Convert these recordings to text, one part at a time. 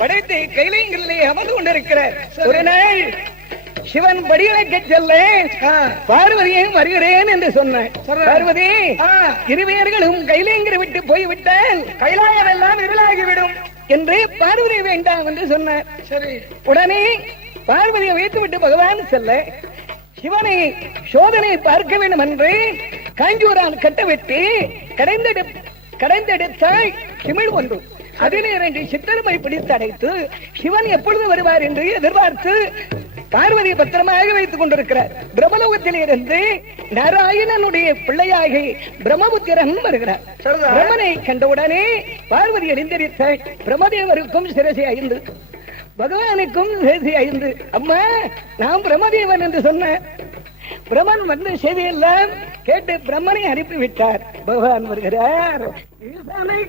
படைத்து கைலைங்களிலே அமர்ந்து கொண்டிருக்கிறார். ஒரு நாள் சிவன் படிகளுக்கு செல்ல பார்வதியும் வருகிறேன் என்று சொன்னார். பார்வதி, இருவேர்களும் கைலேங்கிற விட்டு போய்விட்டால் கைலாயம் எல்லாம் இருளாகிவிடும் என்று பார்வதி வேண்டாம் என்று சொன்னார். சரி, உடனே பார்வதியை வைத்துவிட்டு பகவான் செல்ல சிவனை சோதனை பார்க்க வேண்டும் என்று காஞ்சூரால் கட்டவிட்டு கடைந்தெடுத்தாய் சிமிழ் ஒன்று. அதில் இறங்கி சித்தருமை பிடித்து அடைத்து சிவன் எப்பொழுது வருவார் என்று எதிர்பார்த்து பார்வதி பத்திரமாக வைத்துக் கொண்டிருக்கிறார். பிரம்மலோகத்தில் இருந்து நாராயணனுடைய பிள்ளையாகி பிரம்மபுத்திரன் வருகிறார். பிரம்மனை கண்டவுடனே பார்வதி எழுந்தரித்த பிரம்மதேவருக்கும் சிரசி 5, பகவானுக்கும் சிரசி 5. அம்மா, நான் பிரம்மதேவன் என்று சொன்ன பிரம்மன் வந்து செய்தியெல்லாம் கேட்டு பிரம்மனை அனுப்பிவிட்டார். பகவான் வருகிறார்.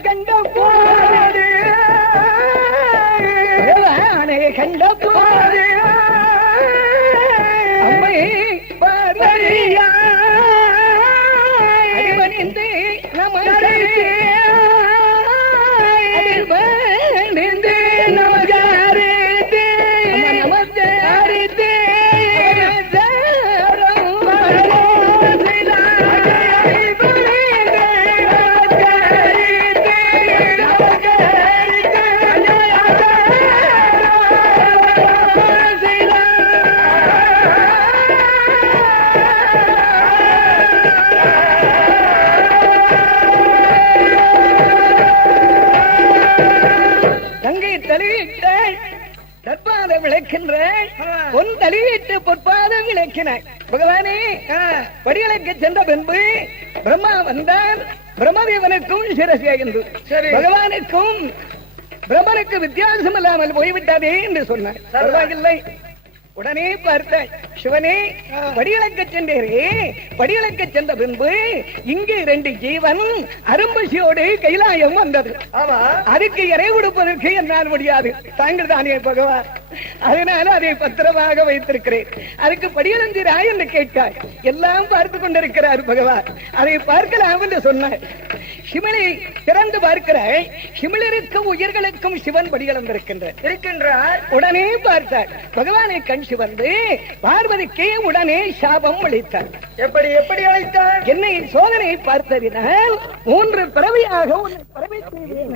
கண்ட போது பகவானை கண்ட போது அம்மை பார்வதியா அடிபணிந்து நமஸ்தே அடிபணிந்து நமஸ்காரித்தே நமஸ்காரித்தே பொன் தலையிட்டு பொற்பாதம் விளக்கினாய். பகவானே, படிகளுக்கு சென்ற பின்பு பிரம்மா வந்தால் பிரம்மதேவனுக்கும் சிரசி 5, பகவானுக்கும் பிரம்மனுக்கு வித்தியாசம் இல்லாமல் போய்விட்டாதே என்று சொன்னார். பரவாயில்லை. உடனே பார்த்த சிவனே, படிகளுக்கு சென்றே. படிகளுக்கு சென்ற பின்பு இங்கு 2 ஜீவன் அரும்பசியோடு கைலாயம் வந்தது. அதுக்கு இறை கொடுப்பதற்கு என்னால் முடியாது, தாங்கள் தானே பகவான். அதனால அதை பத்திரமாக வைத்திருக்கிறேன். அதுக்கு படியலந்திரா என்று கேட்டாய். எல்லாம் பார்த்து கொண்டிருக்கிறார் பகவான். அதை பார்க்கலாம் என்று சொன்னார். சிவனை திறந்து பார்க்கிறாய். சிமிழருக்கும் உயிர்களுக்கும் சிவன் படியலந்திருக்கின்றார். உடனே பார்த்தார். பகவானை கண் சிவந்து பார்வதிக்கு உடனே சாபம் அளித்தார். எப்படி எப்படி அழைத்தார்? என்னை சோதனை பார்த்ததினால் 3 பிறவியாக உன்னை பறவை செய்வேன்.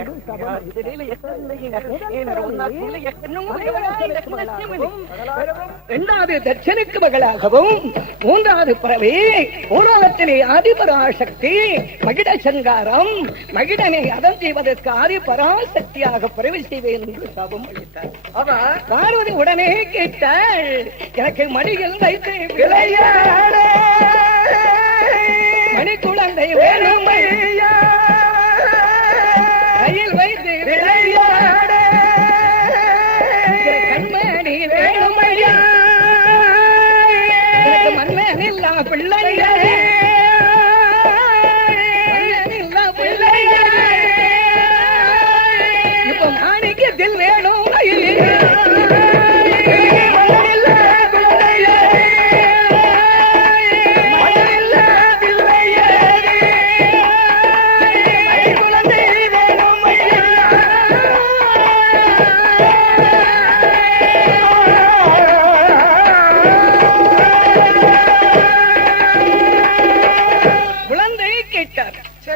இரண்டாவது தட்சனுக்கு மகளாகவும், 3வது பிறவி பூலோகத்திலே ஆதிபராசக்தி மகிட சங்காரம், மகிடனை அதம் செய்வதற்கு ஆதிபராசக்தியாக பிறவி செய்வேன் என்று சாபம் அளித்தார். பார்வதி உடனே கேட்டாள், எனக்கு மடியில் வைத்து விளையாட மணி குழந்தை வேணும், கையில் வைத்து விளையாட கண்மணி வேணும், எனக்கு மன்னன் இல்லா பிள்ளைய இப்ப மாணிக்கத்தில் வேணும்.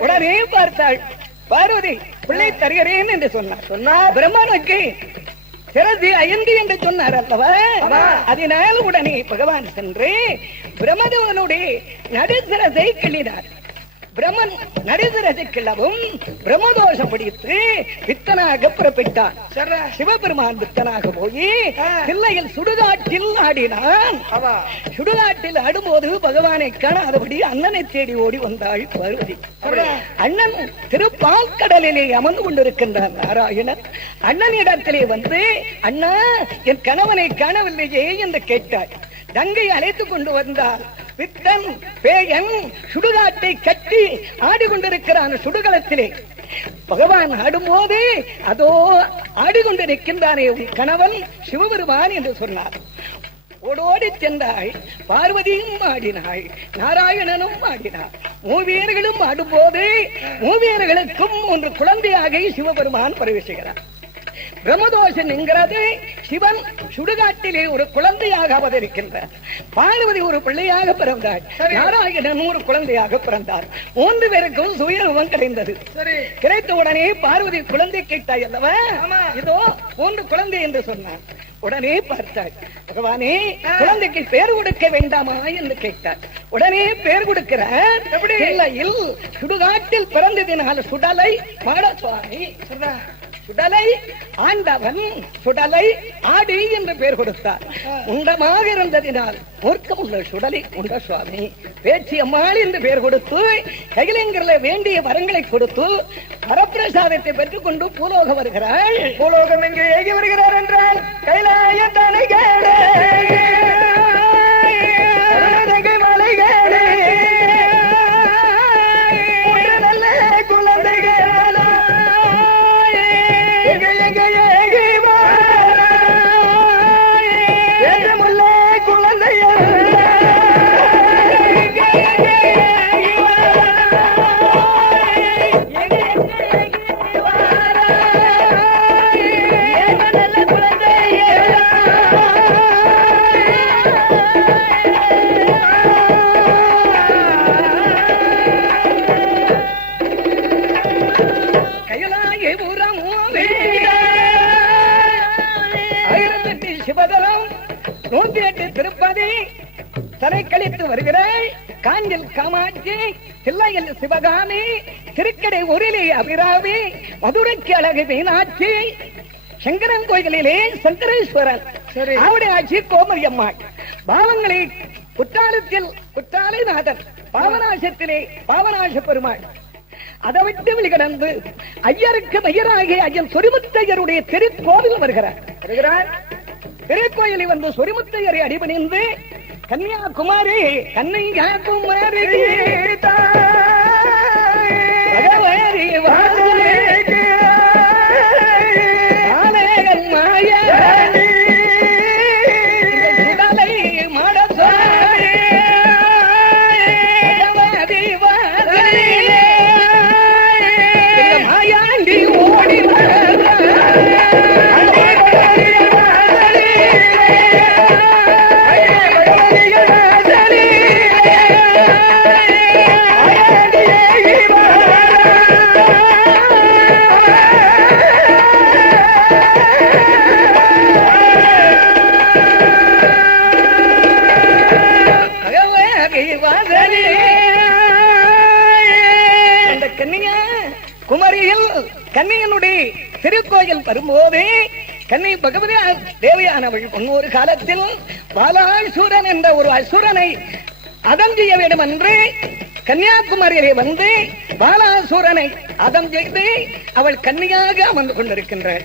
உடனே பார்த்தாள் பார்வதி, பிள்ளை தருகிறேன் என்று சொன்னார். பிரம்மனுக்கு சிரசி 5 என்று சொன்னார் அல்லவா? அதனால் உடனே பகவான் சென்று பிரம்மதேவனுடைய நடுசிரசை கிள்ளினார். பிரம்மன் நடுசிரசை கிள்ளவும் பிரம்மதோஷம் பிடித்து வித்தனாக புறப்பட்டான். சிவபெருமான் வித்தனாக போய் பிள்ளையில் சுடுகாட்டில் ஆடினான். சுடுகாட்டில் ஆடும்போது பகவானை காணாதபடி அண்ணனை தேடி ஓடி வந்தாள் பார்வதி. அண்ணன் திருப்பால்கடலிலே அமர்ந்து கொண்டிருக்கின்றான் நாராயணன். அண்ணனிடத்திலே வந்து, அண்ணா, என் கணவனை காணவில்லையே என்று கேட்டாள். தங்கை அழைத்துக் கொண்டு வந்தால் வித்தன் பேயன் சுடுகாட்டை கட்டி ஆடிக்கொண்டிருக்கிறான். சுடுகளத்திலே பகவான் ஆடும்போது அதோ ஆடிக்கொண்டிருக்கின்றானே உன் கணவன் சிவபெருமான் என்று சொன்னார். ஓடோடி சென்றாள். பார்வதியும் ஆடினாள், நாராயணனும் ஆடினார். மூவியர்களும் ஆடும்போது மூவியர்களுக்கும் 3 குழந்தையாக சிவபெருமான் பிரவேசிக்கிறார். பிரம்மதோஷன் என்கிறது சிவன் சுடுகாட்டிலே ஒரு குழந்தையாக அவதரிக்கின்றார். பார்வதி ஒரு பிள்ளையாக பிறந்தார். நாராயணன் ஒரு குழந்தையாக பிறந்தார். 3 பேருக்கும் சுயரூபம் கிடைந்தது. கிடைத்த உடனே பார்வதி குழந்தை கேட்டாய் அல்லவா, இதோ 3 குழந்தை என்று சொன்னார். உடனே பார்த்தார், பகவானே குழந்தைக்கு பேர் கொடுக்க வேண்டாமா என்று கேட்டார். உடனே பேர் கொடுக்கிறார். இல்லையில் சுடுகாட்டில் பிறந்ததினால் சுடலை மாடசுவாமி, சுடலை ஆண்டவன், சுடலை ஆடி என்று பெயர் கொடுத்தார். உண்டமாக இருந்ததினால் மூர்க்கமுள்ள சுடலை உண்ட சுவாமி, பேச்சு அம்மாள் என்று பெயர் கொடுத்து கையிலங்கிற வேண்டிய வரங்களை கொடுத்து வரப்பிரசாதத்தை பெற்றுக் கொண்டு பூலோகம் வருகிறாள். பூலோகம் எங்கே ஏகி வருகிறார் என்றால் கைலாய தனைகளே மலைகளே திருப்பதி தலை கழித்து வருகிறாய். காஞ்சில் காமாட்சி, தில்லையில் சிவகாமி, திருக்கடை ஊரிலே அபிராமி, மதுரைக்கு அழகு மீனாட்சி, சங்கரன் கோயிலிலே சங்கரேஸ்வரன், ஆவுடைய ஆட்சி கோமரியம்மாள், பாவங்களை குற்றாலத்தில் குற்றாலைநாதன், பாவநாசத்திலே பாவநாச பெருமாள். அதை விட்டு வெளிக்கடந்து ஐயருக்கு மையராகிய ஐயன் சொரிமுத்தையருடைய திருக்கோவில் வருகிறார். திருக்கோயிலில் வந்து சொரிமுத்தையரை அடிபணிந்து கன்னியாகுமாரி கன்னியாகுமாரி கன்னியனுடைய திருக்கோயில் வரும்போது கன்னி பகவதி தேவியானவள் முன்னொரு காலத்தில் பாலாசுரன் என்ற ஒரு அசுரனை அதம் செய்ய வேண்டும் என்று கன்னியாகுமரியிலே வந்து பாலாசுரனை அதம் செய்து அவள் கன்னியாக அமர்ந்து கொண்டிருக்கின்றாள்.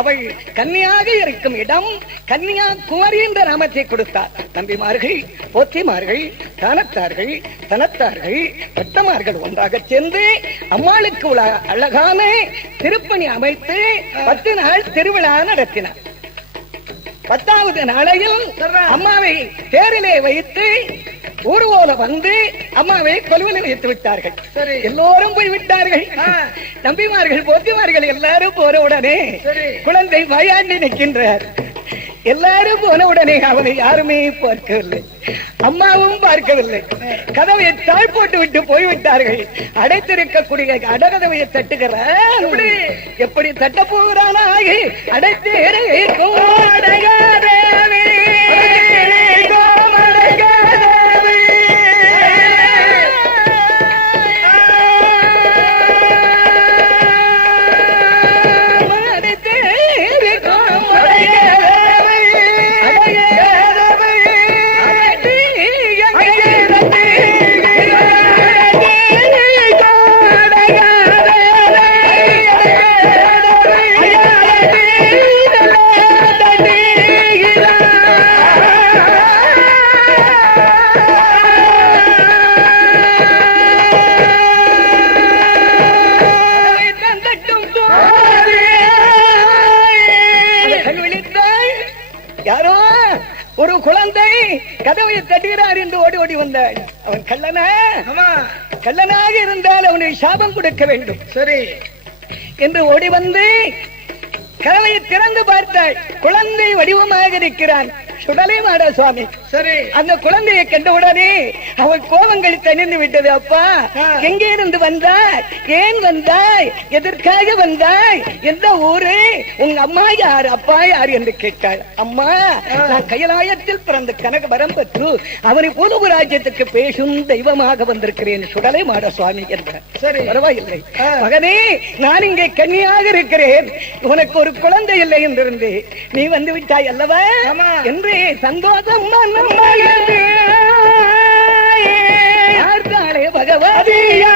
அவள் கன்னியாக இருக்கும் இடம் கன்னியாகுமரி என்ற நாமத்தை கொடுத்தார். தம்பிமார்கள், போத்திமார்கள், தானத்தார்கள், தனத்தார்கள், பட்டமார்கள் ஒன்றாக சேர்ந்து அம்மாளுக்கு உள்ள அழகான திருப்பணி அமைத்து 10 நாள் திருவிழா நடத்தினார். 10வது நாளையில் அம்மாவை தேரிலே வைத்து ஊர்வலம் வந்து அம்மாவை கொலுவில் வைத்து விட்டார்கள். எல்லோரும் போய் விட்டார்கள். நம்பிமார்கள், போத்திமார்கள் எல்லாரும் போன உடனே குழந்தை வாயாண்டி நிற்கின்றார். எல்லாரும் போன உடனே அவனை யாருமே பார்க்கவில்லை, அம்மாவும் பார்க்கவில்லை. கதவை தாழ் போட்டு விட்டு போய்விட்டார்கள். அடைத்திருக்கக்கூடிய அடகதவையை தட்டுகிறான். எப்படி தட்ட போகிறானா அடைத்து ஒரு குழந்தை கதவை தட்டுகிறார் என்று ஓடி ஓடி வந்தாள். அவன் கள்ளனாக இருந்தால் அவனுக்கு சாபம் கொடுக்க வேண்டும் சரி என்று ஓடி வந்து கதவை திறந்து பார்த்தாள். குழந்தை வடிவமாக இருக்கிறான் சுடலை மாட சுவாமி. சரி, அந்த குழந்தையை கண்டவுடனே அவள் கோபங்கள் தணிந்து விட்டது. அப்பா, எங்கே இருந்து வந்தாய்? ஏன் வந்தாய்? எதற்காக வந்தாய்? எந்த ஊரு? உங்க அம்மா யார், அப்பா யார் என்று கேட்டாள். அம்மா, நான் கைலாயத்தில் பிறந்த கனக வரம் பெற்று அவனை பூலோக ராஜ்யத்துக்கு பேசும் தெய்வமாக வந்திருக்கிறேன் சுடலை மாட சுவாமி என்றார். சரி, பரவாயில்லை மகனே, நான் இங்கே கன்னியாக இருக்கிறேன், உனக்கு ஒரு குழந்தை இல்லை என்றிருந்து நீ வந்து விட்டாய் அல்லவா என்று சந்தோஷம் யார்காலே பகவதியா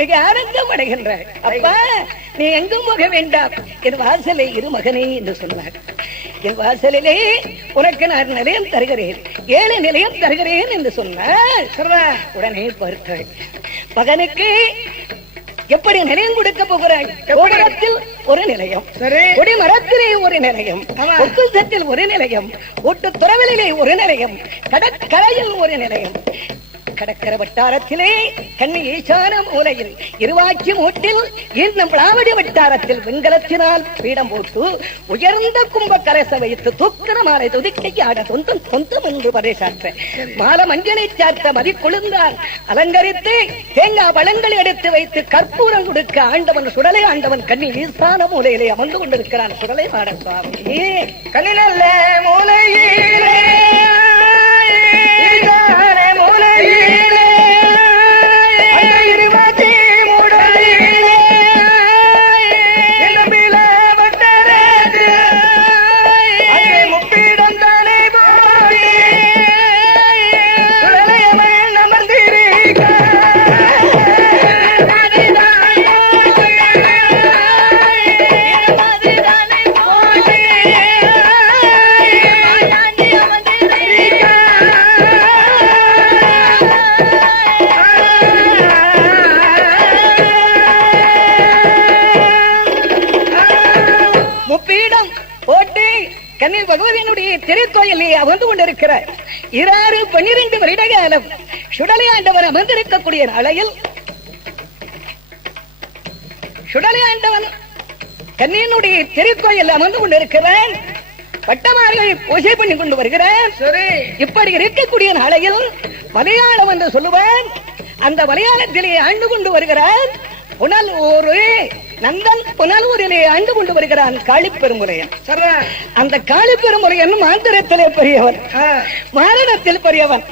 மிக ஆனந்தம் அடைகின்றார். அப்பா, நீ எங்கும் போக வேண்டாம், என் வாசலை இரு மகனே என்று சொன்னார். என் வாசலிலே உனக்கு நான் நிலையம் தருகிறேன், 7 நிலையம் தருகிறேன் என்று சொன்னார். உடனே பார்த்தாள், மகனுக்கு எப்படி நிலையம் கொடுக்க போகிறாய்? கோபுரத்தில் ஒரு நிலையம், கொடி மரத்திலே ஒரு நிலையம், ஒக்குசத்தில் ஒரு நிலையம், ஒட்டு துறவலிலே ஒரு நிலையம், கடற்கரையில் ஒரு நிலையம், கடற்கரை வட்டாரத்திலே கண்ணி ஈசான மூலையில் இருவாக்கி மூட்டில் இன்னும் பிளாவடி வட்டாரத்தில் வெண்கலத்தினால் பீடம் போட்டு உயர்ந்த கும்ப கலச வைத்து தூக்கர மாலை துதிக்கையாட சொந்தம் சொந்தம் என்று பறைசாற்ற மால மஞ்சளை சார்த்த மதி கொழுந்தால் அலங்கரித்து தேங்காய் பழங்களை எடுத்து வைத்து கற்பூரம் கொடுக்க ஆண்டவன் சுடலை ஆண்டவன் கண்ணி ஈசான மூலையிலே அமர்ந்து கொண்டிருக்கிறான் சுடலை மாடன் சுவாமி. கண்ணி நல்ல மூலையிலே பகவதியினுடைய திருக்கோயிலே அமர்ந்து கொண்டிருக்கிறார். 12 வருட காலம் சுடலை ஆண்டவன் அமர்ந்திருக்கக்கூடிய நாளையில் சுடலை ஆண்டவன் கண்ணியனுடைய திருக்கோயில் அமர்ந்து கொண்டிருக்கிறான். பட்டமார்கள் பூஜை பண்ணி கொண்டு வருகிறான். இப்படி இருக்கக்கூடிய நாளையில் மலையாளம் என்று சொல்லுவான். அந்த மலையாளத்திலே ஆண்டு கொண்டு வருகிறான் புனல் ஊரு நந்தன் புனலூரிலே ஆண்டு கொண்டு வருகிறான் காளிப்பெருமுறையன். அந்த காளிப்பெருமுறையன் மாந்திரத்திலே பெரியவன், மாரணத்தில் பெரியவன்.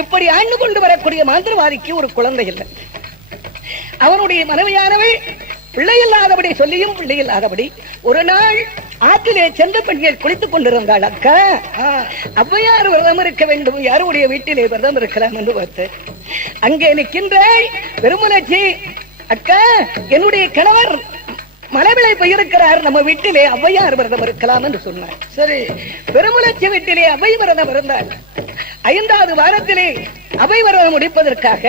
இப்படி ஆண்டு கொண்டு வரக்கூடிய மாந்திரவாதிக்கு ஒரு குழந்தை இல்லை. அவனுடைய மனைவியானவள் பிள்ளையில்லாதபடி சொல்லியும் பிள்ளையில்லாதபடி ஒரு நாள் ஆற்றிலே சென்ற பெண்கள் குளித்துக் கொண்டிருந்தாள். அக்கா, அவ்வையார் விரதம் இருக்க வேண்டும், யாருடைய வீட்டிலே விரதம் இருக்கலாம் என்று பார்த்து அங்கே நிற்கின்ற பெருமுலட்சி, அக்கா, என்னுடைய கணவர் மலைவிளை போயிருக்கிறார், நம்ம வீட்டிலே அவ்வையார் விரதம் இருக்கலாம் என்று சொன்னார். சரி, பெருமுலட்சி வீட்டிலே அவை விரதம் இருந்தாள். 5வது வாரத்திலே அவை விரதம் முடிப்பதற்காக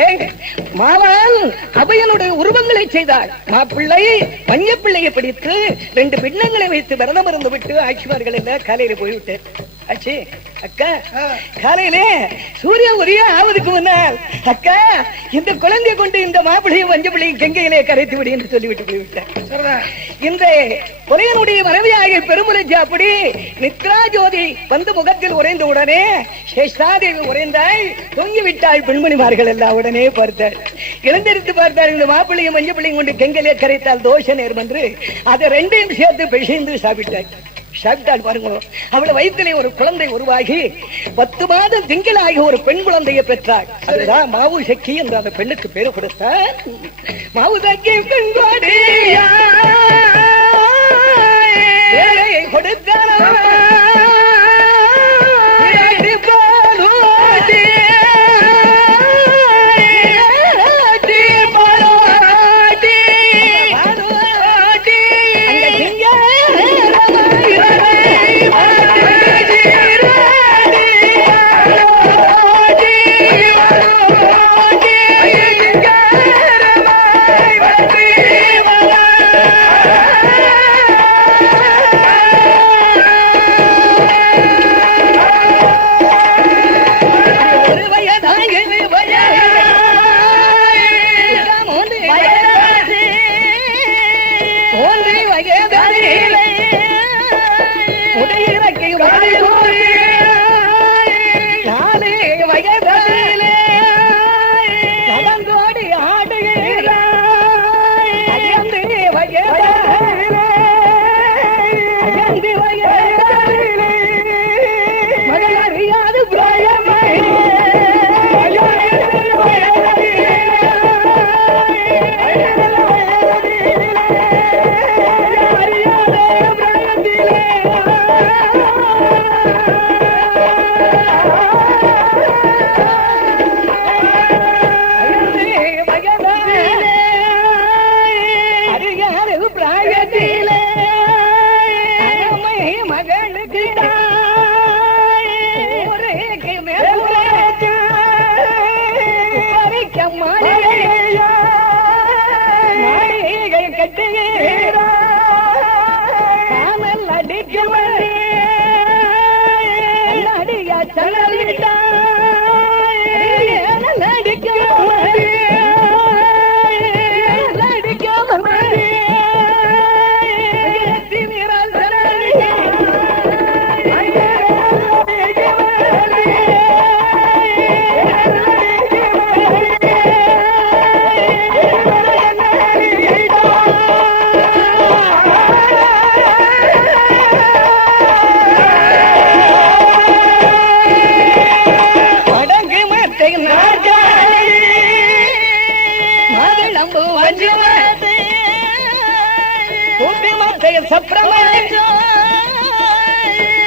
மாவால் அவையனுடைய உருவங்களை செய்தாள். மாப்பிள்ளை மஞ்சப்பிள்ளையை பிடித்து 2 பின்னங்களை வைத்து விரதம் இருந்து விட்டு ஆட்சிமார்கள் எல்லாம் காலையில போய்விட்டு ஆச்சு. அக்கா, காலையிலே சூரிய உரிய ஆவதுக்கு முன்னால், அக்கா, இந்த குழந்தையை கொண்டு இந்த மாப்பிள்ளையும் மஞ்சப்பிள்ளையும் கங்கையிலே கரைத்து விடு என்று சொல்லிவிட்டு போய்விட்டார். இந்த உரையனுடைய மனைவியாக பெருமுலட்சி அப்படி நித்ரா ஜோதி வந்து முகத்தில் உறைந்த உடனே சேஷாதேவி உறைந்தாள், தொங்கிவிட்டாள். பெண்மணிமார்கள் எல்லாம் உடனே பார்த்தாள், இழந்தெடுத்து பார்த்தாள். இந்த மாப்பிள்ளையும் மஞ்சப்பிள்ளையும் கொண்டு கங்கையிலே கரைத்தால் தோஷ நேரம் என்று அதை 2ஐயும் சேர்த்து பிசைந்து சாப்பிட்டாள். சாப்பிட்டாள் பாருங்க. அவளை வயிற்றிலே ஒரு குழந்தை உருவாகி 10 மாதம் திங்களாகி ஒரு பெண் குழந்தையை பெற்றாள். அதுதான் மாவு சக்கி என்று அந்த பெண்ணுக்கு பேரு கொடுத்தார். மாவு சக்கி பெண் கொடுத்தார்.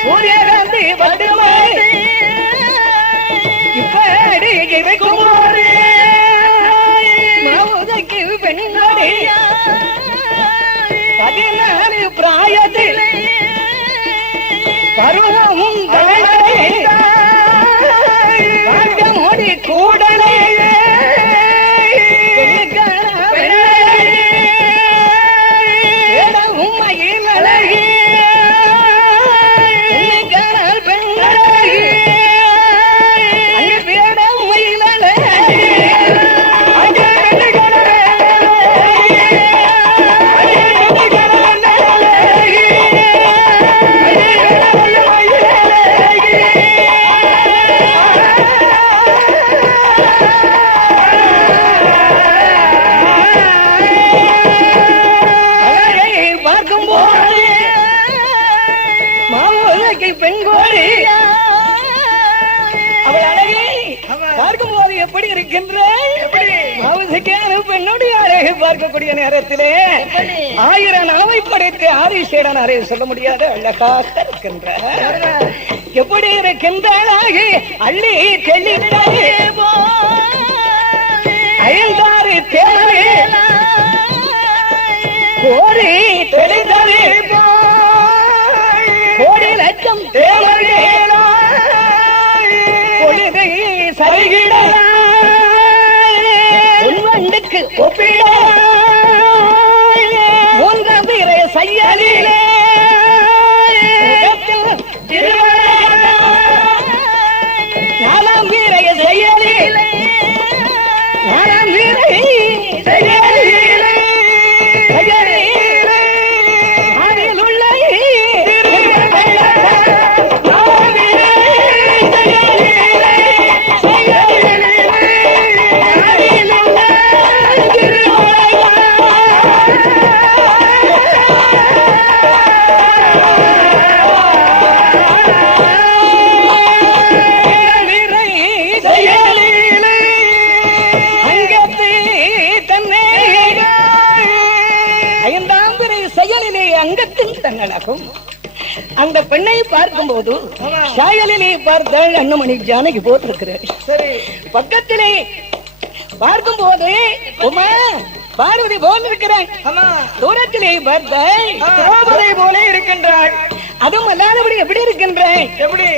சூரியகாந்தி இப்படி குமாரி பெண்களே 14 பிராயத்திலே பருவமும் மோடி கூடலே உண்மையில் அழகி பெண்கோடி அவள் அழகே பார்க்கும்போது எப்படி இருக்கின்ற பெண்ணுடைய அழகை பார்க்கக்கூடிய நேரத்திலே 1000 நாவை படைத்து ஆதிசேடன் அறை சொல்ல முடியாத அழகாக இருக்கின்ற எப்படி இருக்கின்ற அழகே அள்ளி தெளித்தாரே 5 தேவரே கோரி தெளித்தாரே கோடி லட்சம் தேவர்களே பொழுதை சரிகிட உன்வண்டுக்கு ஒப்பிட 3 பேரை செய்யலிலே நாலாம் வீரை செய்யலிலே நாலாம் வீரை செய்யலிலே அதில் உள்ள அந்த பெண்ணை பார்க்கும் போது சாயலிலே பார்த்தாள் அண்ணமணி ஜானகி போட்டிருக்கிறார். பக்கத்திலே பார்க்கும் போது உமா பார்வதி போல் இருக்கிறாள். தூரத்திலே பார்த்தாள் திரௌபதி போல இருக்கின்றாள். அதுவும் அல்லாதபடி எப்படி இருக்கின்றாள்? எப்படி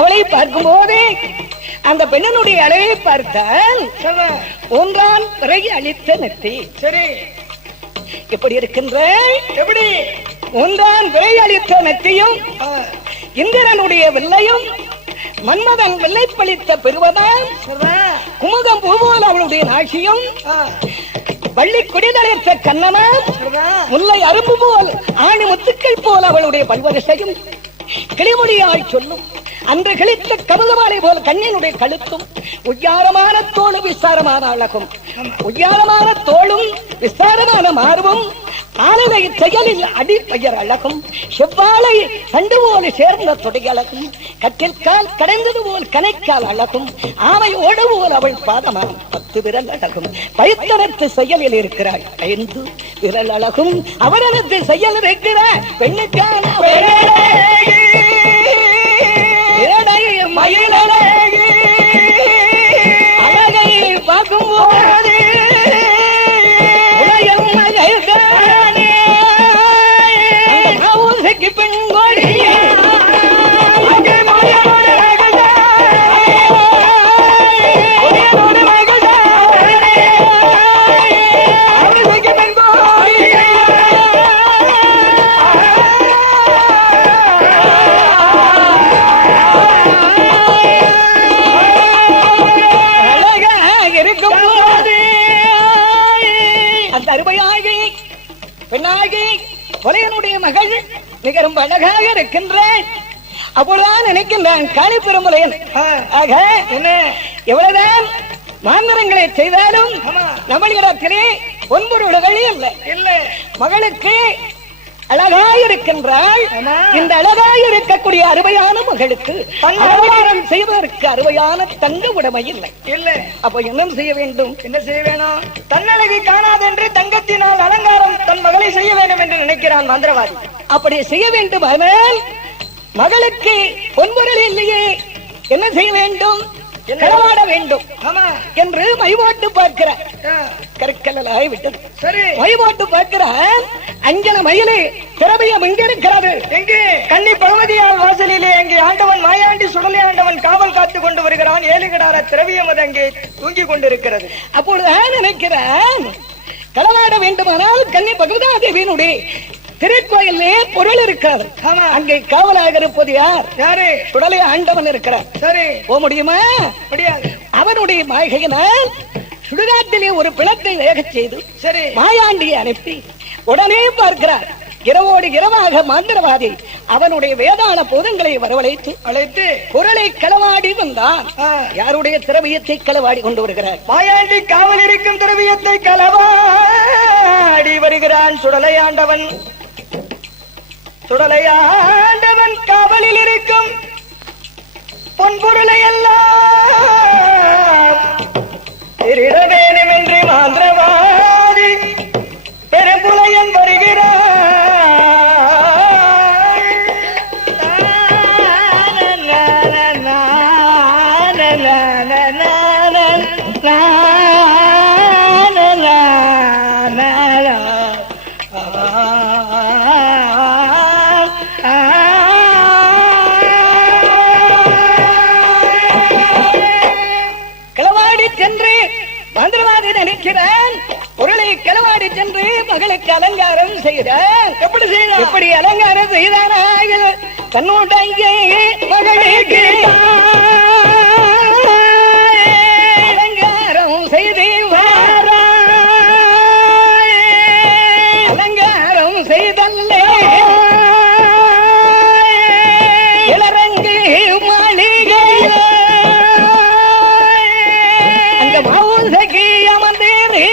அவளை பார்க்கும் போது அந்த பெண்ணனுடைய அழகை பார்த்தால் ஒன்றான் பிறகு அளித்த நெற்றி. சரி எப்படி இருக்கின்ற எப்படி ஒன்றான் விரை அளித்த நெற்றியும் இந்திரனுடைய வெள்ளையும் மன்மதன் வெள்ளை பளித்த பெறுவதால் குமுதம் பூவோல் அவளுடைய நாட்சியும் வள்ளி கொடிதளித்த கண்ணனாம் முல்லை அரும்பு போல் ஆணி முத்துக்கள் போல் அவளுடைய பல்வரிசையும் கிளிமொழியாய் சொல்லும் அன்று கிழித்த கமலமாலை போல் கண்ணினுடைய கழுத்தும் உய்யாரமான தோளும் விசாரமான அழகும் உய்யாரமான தோளும் விசாரமான மார்பும் ஆனதை செயலில் அடிப்பெயர் அழகும் செவ்வாழை கண்டு போல சேர்ந்த தொடையழகும் கட்டில் கால் கடைந்தது போல் கனைக்கால் அழகும் ஆமை ஓடு போல் அவள் பாதமாம் 10 விரல் அழகும் பைத்தனத்து செயலில் இருக்கிறாள் 5 விரல் அழகும் அவரது செயல் இருக்கிறார் பெண்ணுக்கான மயிலழகி அழகை பார்க்கும் போது உலகம் மகிழ்ந்தானே ஊருக்கு பெண்கோடி பெண்ணாகி புலையனுடைய மகள் மிக ரொம்ப அழகாக இருக்கின்றேன். அப்பொழுதுதான் நினைக்கின்றான் காளி பெருமுலையன். ஆக என்ன எவ்வளவுதான் மாந்திரங்களை செய்தாலும் நம்மளிடத்திலே பொன்பொருள்கள் இல்லை. மகளுக்கு அழகாயிருக்கின்றாள். இந்த அழகாயிருக்கக்கூடிய அருமையான மகளுக்கு அலங்காரம் செய்வதற்கு அருமையான தங்க உடைமை இல்லை. அப்ப என்ன செய்ய வேண்டும்? என்ன செய்ய வேணும்? தன்னழகை காணாதென்று தங்கத்தினால் அலங்காரம் தன் மகளை செய்ய வேண்டும் என்று நினைக்கிறான் மந்திரவாதி. அப்படி செய்ய வேண்டும். ஆனால் மகளுக்கு பொன்பொருள் இல்லையே, என்ன செய்ய வேண்டும்? களவாட வேண்டும் என்று மைவாட்டு பார்க்கிறார். கற்கல்லாய் விட்டது. சரி, மைவாட்டு பார்க்கிறார். அஞ்சன மயிலே திரவியம் எங்க இருக்கிறது? எங்கே? கன்னி பகவதியால் வாசலிலே அங்கே ஆண்டவன் மாயாண்டி சுடலை ஆண்டவன் காவல் காத்துக் கொண்டு வருகிறான். ஏழுகடார திரவியம் அது அங்கே தூங்கிக் கொண்டிருக்கிறது. அப்பொழுதுதான் நினைக்கிறான் களவாட வேண்டுமானால் கன்னி பகவதா தேவியினுடைய திருக்கோயிலே பொருள் இருக்காது. அங்கே காவலாக இருப்பது யார்? யாரு? சுடலை ஆண்டவன் இருக்கிறார். சரி, போக முடியுமா? முடியாது. அவனுடைய மாய்கையினால் சுடுகாட்டிலே ஒரு பிணத்தை வேகச் செய்து சரி மாயாண்டியை அனுப்பி உடனே பார்க்கிறார். இரவோடு இரவாக மந்திரவாதி அவனுடைய வேதாள பூதங்களை வரவழைத்து குரலை களவாடி வந்தான். யாருடைய திரவியத்தை களவாடி கொண்டு வருகிறார்? மாயாண்டி காவல் இருக்கும் திரவியத்தை களவாடி வருகிறான் சுடலை ஆண்டவன். சுடலையாண்டவன் காவலில் இருக்கும் பொன்பொருளை எல்லாம் திருட வேண்டும் என்று மந்திரவாதி பெரும்புலையன் வருகிறார். பொருளை களவாடி சென்று மகளுக்கு அலங்காரம் செய்தார். எப்படி செய்தார்? எப்படி அலங்காரம் செய்தார்? தன்னுடைய மகளுக்கு அலங்காரம் செய்து அலங்காரம் செய்தல்லே இளரங்கு மாளிகை அங்க மௌசகி அமர்ந்தேறி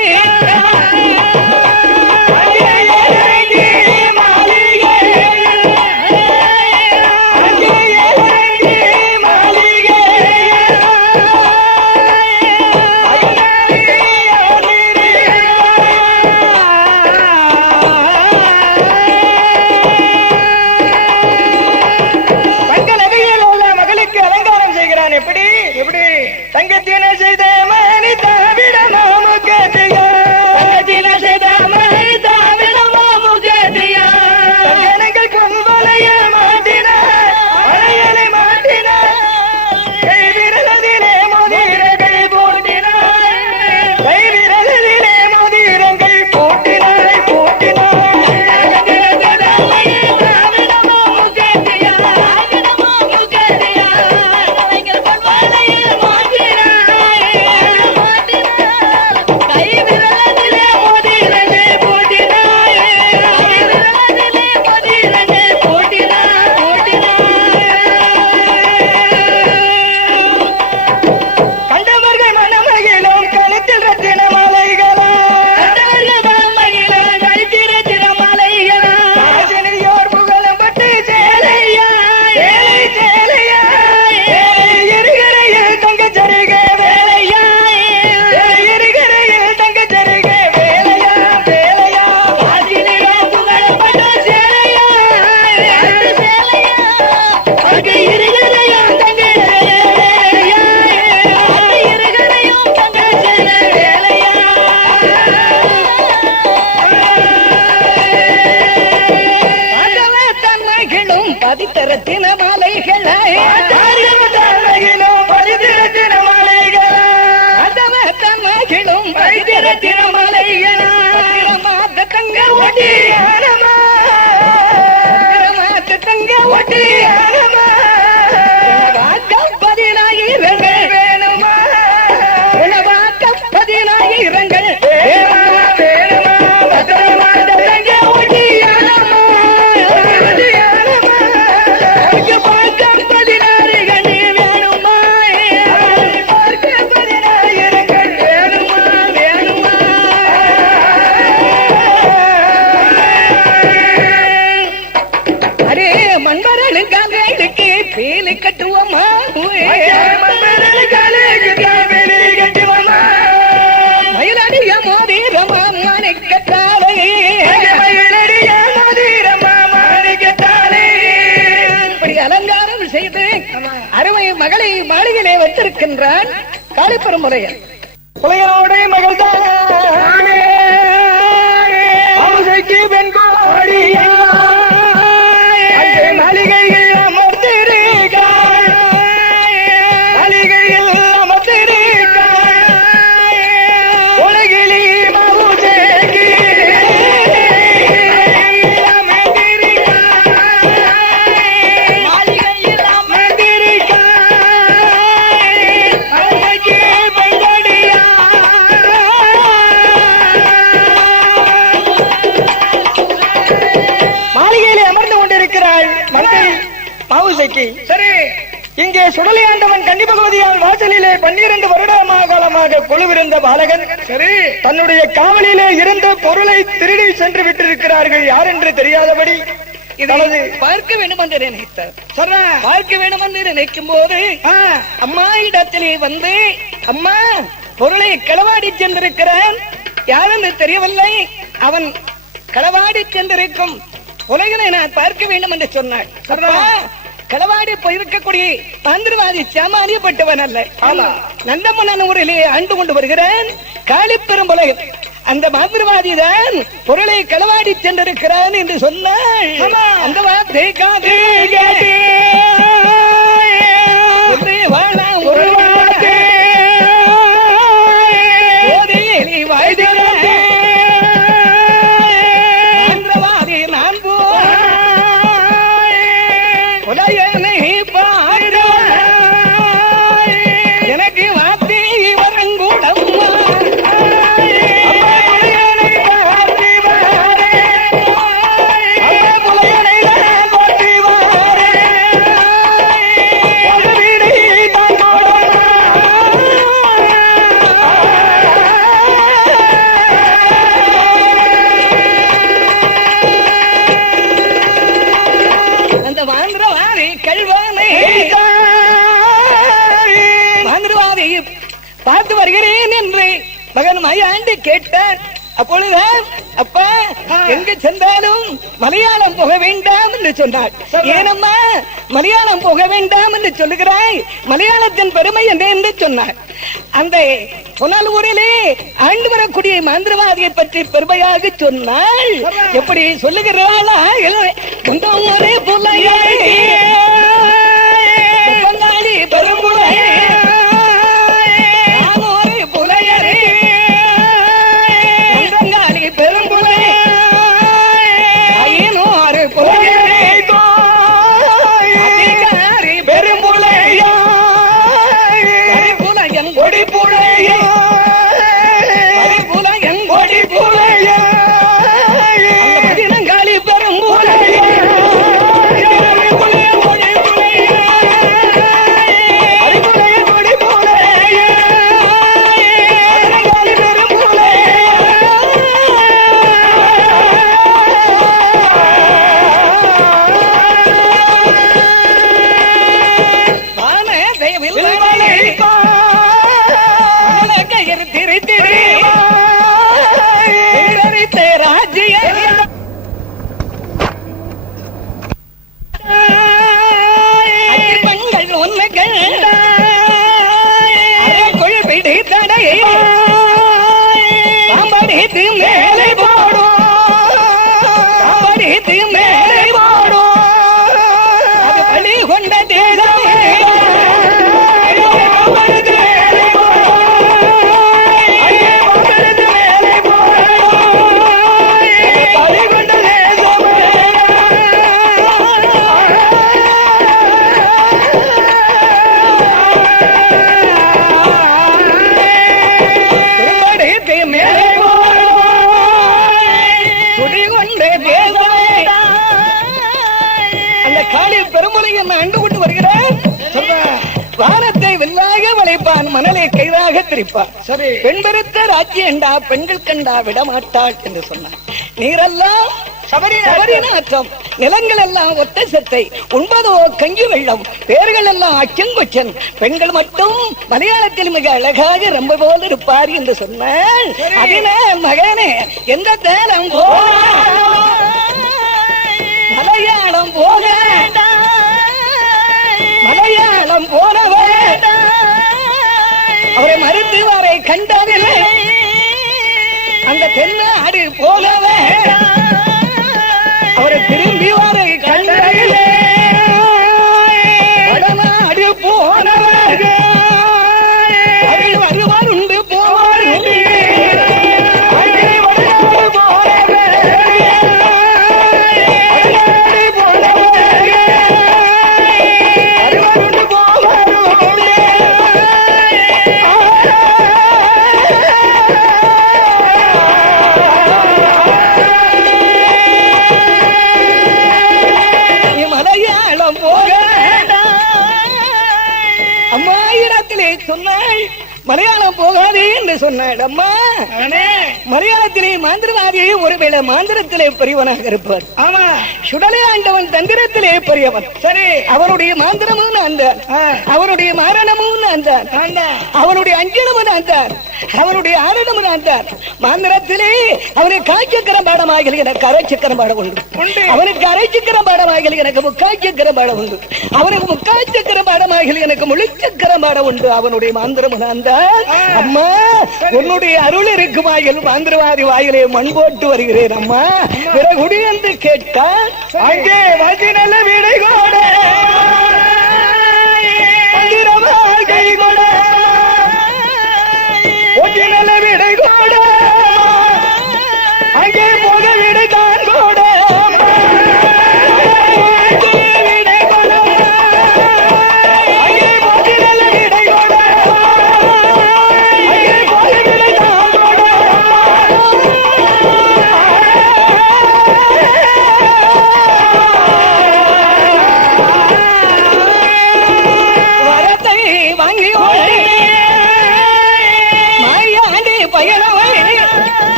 பதித்தரத்தின மாலைகளாய் மகிழும் பதித்திரத்தின மாலைகளாய் தங்க ஒட்டி தங்க ஒட்டி பதினாயிரங்கள் வேணுமா? பதினாயிரங்கள் வேணுமா? மகளை மாளிகையிலே வைத்திருக்கின்றான் காளிப்பெருமுறையன். புலையனோட மகள் தான் அவசைக்கு பெண் கோடியா மாளிகையில் அமர்ந்திருக்காள், மாளிகையில் அமர்ந்திருக்காள் உலகிலி மவுசைக்கு மாளிகையில் அமர்ந்திருக்காள் அவசைக்கு பெண் கோடியா. மாளிகையிலே அமர்ந்து கொண்டிருக்கிறாள் மந்திரி மாவுசைக்கு. சரி, இங்கே சுடலை ஆண்டவன் கன்னி பகவதியால் வாசலிலே 12 வருட காலமாக கொலுவிருந்த பாலகன் சரி, தன்னுடைய காவலிலே இருந்த பொருளை திருடி சென்று விட்டிருக்கிறார்கள். யார் என்று தெரியாதபடி இதை பார்க்க வேண்டும் என்று நினைத்தார். பார்க்க வேண்டும் என்று நினைக்கும் போது அம்மா இடத்திலே வந்து, அம்மா பொருளை களவாடி சென்றிருக்கிறான், யாரென்று தெரியவில்லை, அவன் களவாடி சென்றிருக்கும் உலகினை நான் பார்க்க வேண்டும் என்று சொன்னாள். களவாடி போயிருக்கக்கூடிய மந்திரவாதி சாமானியப்பட்டவன் அல்ல. நந்தமன்னன் ஊரிலே ஆண்டு கொண்டு வருகிறான் காளிப்பெரும்புலகன். அந்த மந்திரவாதி தான் பொருளை களவாடி சென்றிருக்கிறான் என்று சொன்னாள். அந்த வார்த்தை காது வாழாம் ஒரு வார்த்தை மந்திரவாதி நான் எனக்கு வார்த்தை வரங்கூடம் அந்த மந்திரவாதி கல்வானை மந்திரவாதி பார்த்து வருகிறேன் என்று மகன் மையாண்டி கேட்டான். அப்பொழுதுதான் அப்பா எங்கு சென்றாலும் மலையாளம் போக வேண்டாம் என்று சொன்னார். ஏனம்மா மலையாளம் போக வேண்டாம் என்று சொல்லுகிறாய், மலையாளத்தின் பெருமை என்ன என்று சொன்னார். அந்த புனல் ஊரிலே ஆண்டு வரக்கூடிய மந்திரவாதியை பற்றி பெருமையாக சொன்னாள். எப்படி சொல்லுகிறாளா? ஒரே புலையாடி பெரும்புலை பெரும்புலை ஐநூறு புலையரை அதிகாரி பெரும்புலையா புலையன் கொடி புலையா புலையன் கொடி புலையா பதினங்காளி பெரும்புலையா வானத்தை வில்லாக வளைப்பான், மணலை கைதாக திரிப்பான். சரி, பெண் பெருத்த ராஜ்யண்டா பெண்கள் கண்டா விடமாட்டாள் என்று சொன்னார். நீரெல்லாம் சபரிநாற்றம், நிலங்கள் எல்லாம் ஒத்த செத்தை, உண்பதோ கஞ்சி வெள்ளம், பேர்கள் எல்லாம் அச்சங்கொச்சன், பெண்கள் மட்டும் மலையாளத்தில் மிக அழகாக ரொம்ப போல இருப்பார் என்று சொன்னார். அதனால் மகனே எந்த தேலம் மலையாளம் போக மலையாளம் மலையாளம் போனவர் அவரை மருத்துவரை கண்டதில்லை அந்த தென்னாடு போனவர் அவரை திரும்பி வரை கண்டதில்லை வடநாடு போனவர் வருவார் உண்டு போவார் சொன்னாள் மலையாளம் போகாதே என்று சொன்னாள். அம்மா மலையாளத்திலே மாந்திரவாதி ஒருவேளை மாந்திரத்திலே பெரியவனாக இருப்பார். ஆமா, சுடலை ஆண்டவன் தந்திரத்திலே பெரியவன். சரி, அவருடைய மாந்திரமும் நான் தான், அவருடைய மாரணமும் நான் தான், அவருடைய அஞ்சனமும் நான் தான், அவருடைய ஆரணமும் நான் தான். மாந்திரத்திலே அவனை காய்ச்சக்கரம் பாடமாக எனக்கு அரைச்சக்கரம் பாடம் உண்டு, அவனுக்கு அரைச்சக்கரம் பாடமாக எனக்கு முக்காய்ச்சக்கரம் பாடம் உண்டு, அவனுக்கு முக்காய்ச்சக்கரம் பாடமாக எனக்கு முழுச்சக்கரம் பாடம் உண்டு. அவனுடைய மாந்திரமும் நான் தான். அம்மா, உன்னுடைய அருள் இருக்குமாயில் மாந்திரவாதி வாயிலே மண் போட்டு வருகிறேன். அம்மா, பிறகுடி என்று கேட்டால் அங்கே வாசி நல்ல வீடை கோட கை கொட ஒட்டி நல்ல வீடை கோட அங்கே போக வீடை தான் கோட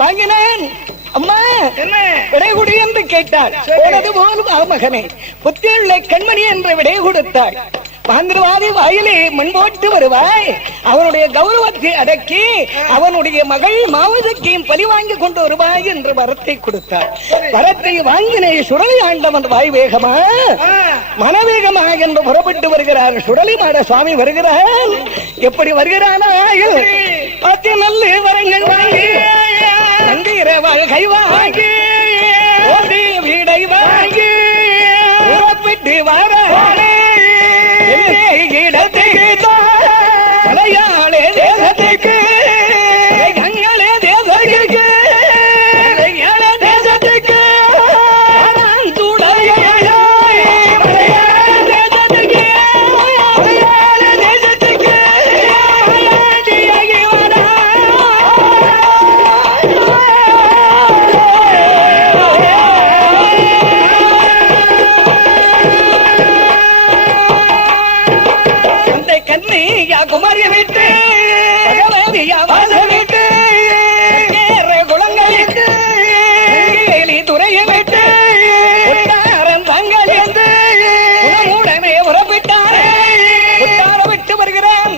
வாங்கினான். அம்மா, என்ன விடை என்று கேட்டாள். மகனே, புத்தியுள்ள கண்மணி என்ற விடை கொடுத்தாள். மாந்திரவாதி வாயிலே மண் போட்டு வருவாய், அவனுடைய கௌரவத்தை அடக்கி அவனுடைய மகள் மாவதற்கையும் பழி வாங்கி கொண்டு வருவாய் என்று வரத்தை கொடுத்தார். வரத்தை வாங்கினே சுடலை ஆண்டவன் வாய் வேகமா மனவேகமா என்று புறப்பட்டு வருகிறார். சுடலை மாட சுவாமி வருகிறார். எப்படி வருகிறானா? பத்தி நல்ல வரங்கள் வாங்கி தங்கிற வாழ்கை வாங்கி வீடை வாங்கி புறப்பட்டு வர இடத்துக்கு மலையாளே தேசத்துக்கு கங்களே தேசத்துக்கு தேசத்துக்கு குமாரிய விட்டு விட்டு குளங்கள் துறையை விட்டு தங்கள் உடனே புறப்பட்டார். புட்டார விட்டு வருகிறான்.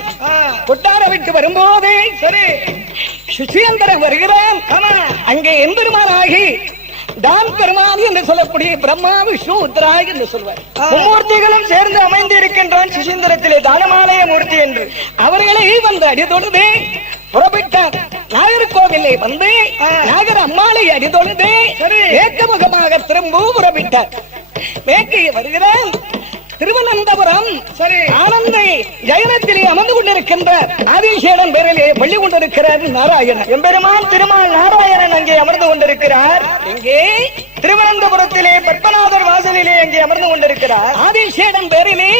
புட்டார விட்டு வரும்போது சரி சுசீந்திரன் வருகிறான். அங்கே எம்பெருமானாகி தான் பெருமான் என்று சொல்லக்கூடிய பிரம்மா விஷ்ணு உத்தராய் என்று சொல்வார். மூர்த்திகளும் சேர்ந்து அமைந்து இருக்கின்றான் சுசீந்திரத்திலே தானமாலய மூர்த்தி என்று. அவர்களை வந்து அடிதொழுது புறப்பட்டார். நாகர்கோவிலை வந்து நாகர் அம்மாளை அடிதொழுது ஏக்கமுகமாக திரும்ப புறப்பட்டார். வேட்கையை வருகிறான். திருவனந்தபுரம் சரி ஆனந்தை ஜெயனத்திலே அமர்ந்து கொண்டிருக்கின்ற ஆதிசேடன் பேரிலே பள்ளி கொண்டிருக்கிறார் நாராயணன். எம்பெருமான் திருமால் நாராயணன் அங்கே அமர்ந்து கொண்டிருக்கிறார். இங்கே திருவனந்தபுரத்திலே பத்மநாதர் வாசலிலே அங்கே அமர்ந்து கொண்டிருக்கிறார். ஆதிசேடன் பேரிலே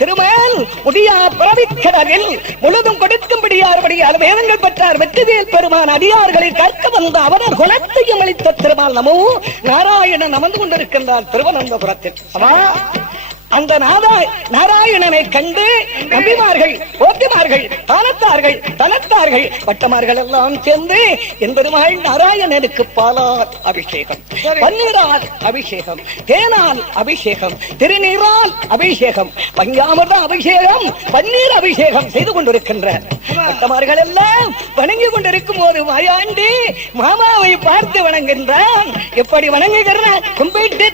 திருமால் முடியா பிறவிக்கடலில் முழுதும் கொடுக்கும்படியார் வேதங்கள் பெற்றார். வெற்றிவேல் பெருமான் அடியார்களை கற்க வந்த அவரர் குலத்தையும் அளித்த திருமால் நமோ நாராயணன் அமர்ந்து கொண்டிருக்கின்றார் திருவனந்தபுரத்தில். அந்த நாராயணனை கண்டு நம்பிமார்கள், போத்திமார்கள், தானத்தார்கள், தனத்தார்கள், பட்டமார்கள் எல்லாம் சேர்ந்து என்பதுமாய் நாராயணனுக்கு பாலால் அபிஷேகம், பன்னீரால் அபிஷேகம், தேனால் அபிஷேகம், திருநீரால் அபிஷேகம், பஞ்சாமிர்த அபிஷேகம், பன்னீர் அபிஷேகம் செய்து கொண்டிருக்கின்ற பட்டமார்கள் எல்லாம் வணங்கி கொண்டிருக்கும் போது மாயாண்டி மாமாவை பார்த்து வணங்குகின்றான். எப்படி வணங்குகிறான்? கும்பிட்டு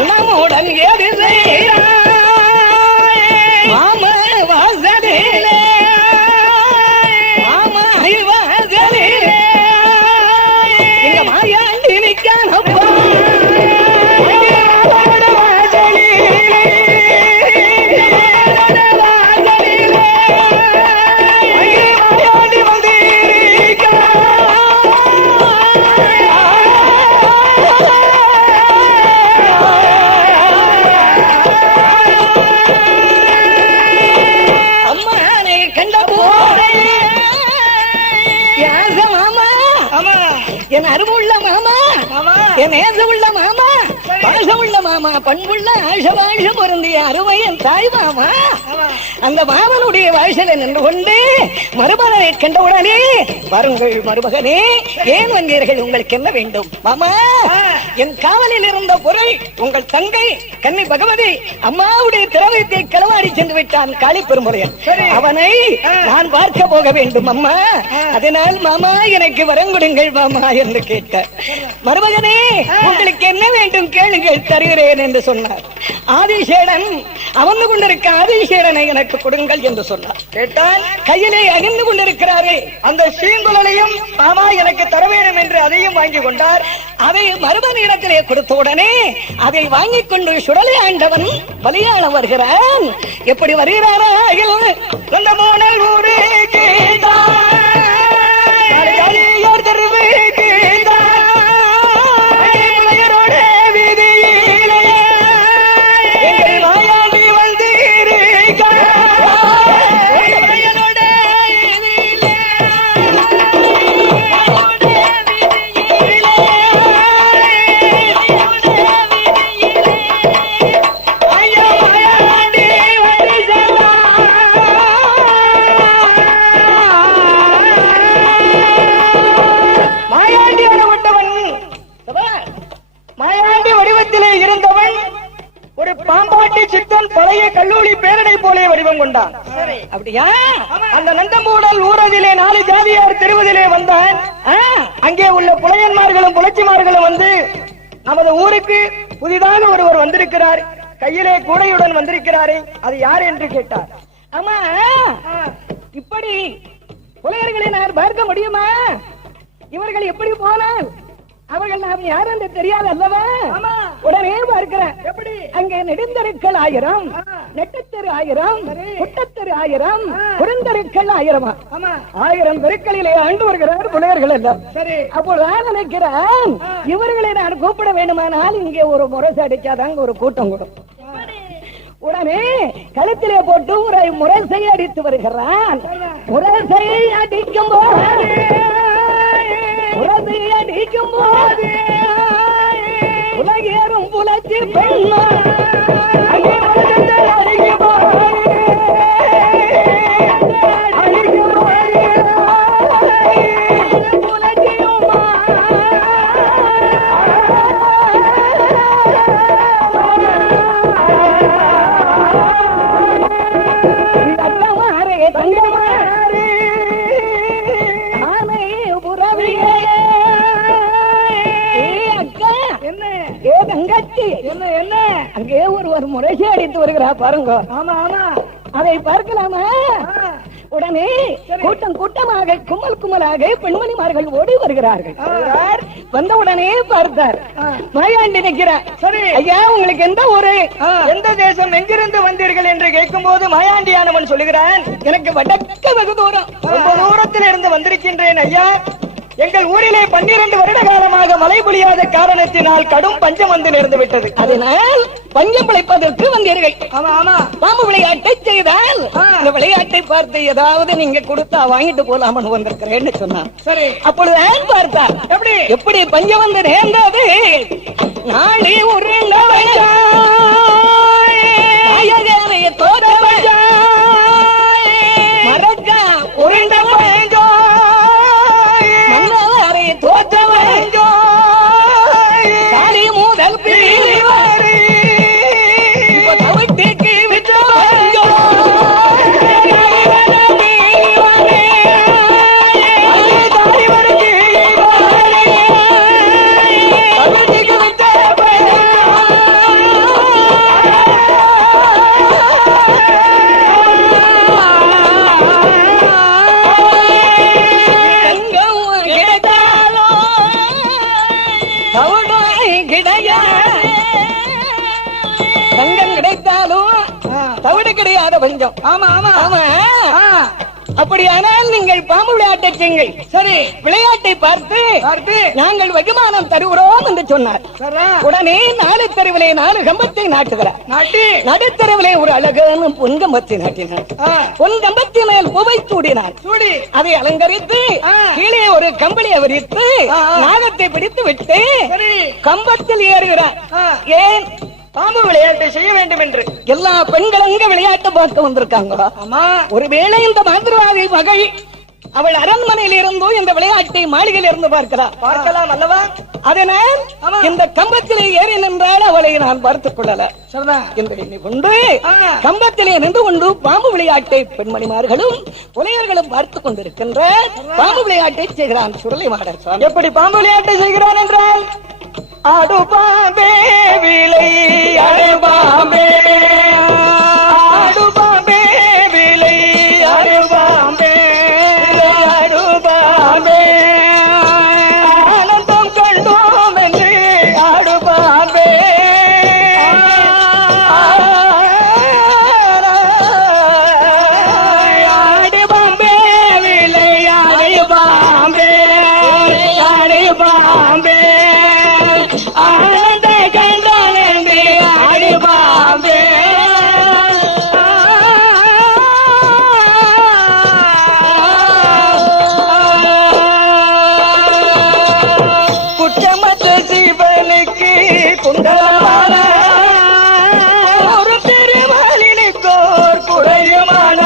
உணமுடன் ஏது மாமா வாசலிலே மாமா வாசலிலே எங்க மாயாண்டி நிற்கானப்பா என் அருமுள்ள மாமா, என் நேசமுள்ள மாமா, பாசமுள்ள மாமா, பண்புள்ள ஆசபாஷம் பொருந்திய அருமை என் தாய் மாமா. அந்த மாமனுடைய வாசலை நின்று கொண்டு மருமகனை கண்டவுடனே, வாருங்கள் மருமகனே, ஏன் வந்தீர்கள்? உங்களுக்கு என்ன வேண்டும்? மாமா, என் காவலில் இருந்த பொருள் உங்கள் தங்கை கன்னி பகவதி அம்மாவுடைய திரவியத்தை களவாடி சென்று விட்டான் காளி பெருமுறையன். அவனை நான் பார்க்க போக வேண்டும் அம்மா. அதனால் மாமா எனக்கு வரங்கொடுங்கள் மாமா என்று கேட்டார். மருமகனே, உங்களுக்கு என்ன வேண்டும் கேளுங்கள், தருகிறேன் என்று சொன்னார். ஆதிசேடன் அமர்ந்து கொண்டிருக்க ஆதிசேடனை எனக்கு கொடுங்கள் என்று சொன்னார். கேட்டால் கையிலே அணிந்து கொண்டிருக்கிறாரே அந்த சீங்குழலையும் மாமா எனக்கு தர வேண்டும் என்று அதையும் வாங்கி கொண்டார். அதை மருமகன் இடத்திலே கொடுத்த உடனே அதை வாங்கிக் கொண்டு சுடலை ஆண்டவன் பலியாள வருகிறான். எப்படி வருகிறாரா? அந்த மோனல் ஊரே அப்படியா? அந்த நந்தம்பூடல் ஊரதிலே 4 ஜாதியார் தெருவதிலே வந்தான். அங்கே உள்ள புலையன்மார்களும் புலச்சிமார்களும் வந்து நமது ஊருக்கு புதிதாக ஒருவர் வந்திருக்கிறார், கையிலே கூடையுடன் வந்திருக்கிறாரே, அது யார் என்று கேட்டார். ஆமா, இப்படி புலையர்களை நான் பார்க்க முடியுமா? இவர்கள் எப்படி போனால் அவர்கள் நாம் யார் என்று தெரியாது அல்லவா? உடனே பார்க்கிறேன். எப்படி? அங்கே நெடுந்தருக்கள் 1000, நெட்டத்தெரு 1000, குட்டத்தெரு 1000, குறுந்தருக்கள் 1000. 1000 தெருக்களிலே ஆண்டு வருகிறார் புலையர்கள் எல்லாம். அப்போ நான் நினைக்கிறேன், இவர்களை நான் கூப்பிட வேண்டுமானால் இங்கே ஒரு முரசு அடிச்சாதாங்க ஒரு கூட்டம் கூடும். உடனே கழுத்திலே போட்டு ஒரு முரசை அடித்து வருகிறான். முரசை அடிக்கும் போது அடிக்கும் போது உலகேறும் புலச்சி பெண்ணா அங்கே ஒருவர் முரசை அடித்து வருகிறார் பாருங்க. ஆமா ஆமா, அதை பார்க்கலாமா? உடனே கூட்டம் கூட்டமாக கும்பல் கும்பலாக பெண்மணிமார்கள் ஓடி வருகிறார்கள். வந்தவுடனே பார்த்தார், மாயாண்டி நிற்கிறார். சரி ஐயா, உங்களுக்கு எந்த ஊரு, எந்த தேசம், எங்கிருந்து வந்தீர்கள் என்று கேட்கும் போது மாயாண்டியானவன் சொல்லுகிறான், எனக்கு வடக்கு வெகு தூரம், ரொம்ப தூரத்தில் இருந்து வந்திருக்கின்றேன் ஐயா. எங்கள் ஊரிலே 12 வருட காலமாக மழை பொழியாத காரணத்தினால் கடும் பஞ்சம் வந்து நேர்ந்து விட்டது. அதனால் பஞ்சம் பிழைப்பதற்கு வந்தீர்கள். ஆமா ஆமா, பாம்பு விளையாட்டை செய்தால் இந்த விளையாட்டை பார்த்து ஏதாவது நீங்க கொடுத்தா வாங்கிட்டு போலாம்னு வந்திருக்கிறேன்னு சொன்னான். சரி, அப்பொழுது பார்த்தார் எப்படி எப்படி பஞ்சம் வந்து நேர்ந்தது. நாளை ஒரு மறக்க உருண்ட மன்னரை தோற்றவன் காளி மூதல் பிரிவாரி இப்ப தவிட்டுக்கு விட்டவன் தங்கம் கிடைத்தாலும் தவிடு கிடையாத பஞ்சம். ஆமா ஆமா ஆமா. அப்படியானால் நீங்கள் பாம்பு விளையாட்டை செய்யுங்கள். சரி, விளையாட்டை பார்த்து நாங்கள் வெகுமானம் தருகிறோம் என்று சொன்னார். உடனே 4 தெருவிலே 4 கம்பத்தை நாட்டுகிறார். நடுத்தருவிலே ஒரு அழகான பொன்கம்பத்தை நாட்டினார். பொன்கம்பத்தி மேல் பூவை சூடினார். அதை அலங்கரித்து கீழே ஒரு கம்பளியை விரித்து நாகத்தை பிடித்து விட்டு கம்பத்தில் ஏறுகிறார். ஏன் பாம்பு விளையாட்டை செய்ய வேண்டும் என்று எல்லா பெண்களும் அங்க விளையாட்டு பார்க்க வந்திருக்காங்க. ஒருவேளை இந்த மாந்திரவாதி மகள் அவள் அரண்மனையில் இருந்தோ இந்த விளையாட்டை மாளிகையில் இருந்து பார்க்கலாம் அல்லவா? அதனால் இந்த கம்பத்திலே ஏறி நின்றால் அவளை நான் பார்த்துக் கொள்ளல என்று எண்ணிக்கொண்டு கம்பத்திலே நின்று கொண்டு பாம்பு விளையாட்டை பெண்மணிமார்களும் புலையர்களும் பார்த்துக் கொண்டிருக்கின்ற பாம்பு விளையாட்டை செய்கிறான் சுருளி மாடர். எப்படி பாம்பு விளையாட்டை செய்கிறான் என்றால் ஆடு பாம்பே விலை ஆடு பாம்பே ஆடு பாம்பே விலை ஆடு பாம்பே ஆடு பாம்பே ஆனந்தம் கண்டோம் என்று ஆடு பாம்பே ஆடு பாம்பே விலை ஆடு பாம்பே ஆடு பாம்பே ஆனந்த கண்டனே ஆடி பாம்பே குற்றமற்ற சிவனுக்கு குண்டலமான ஒரு திருமாலினுக்கோர் குறையுமான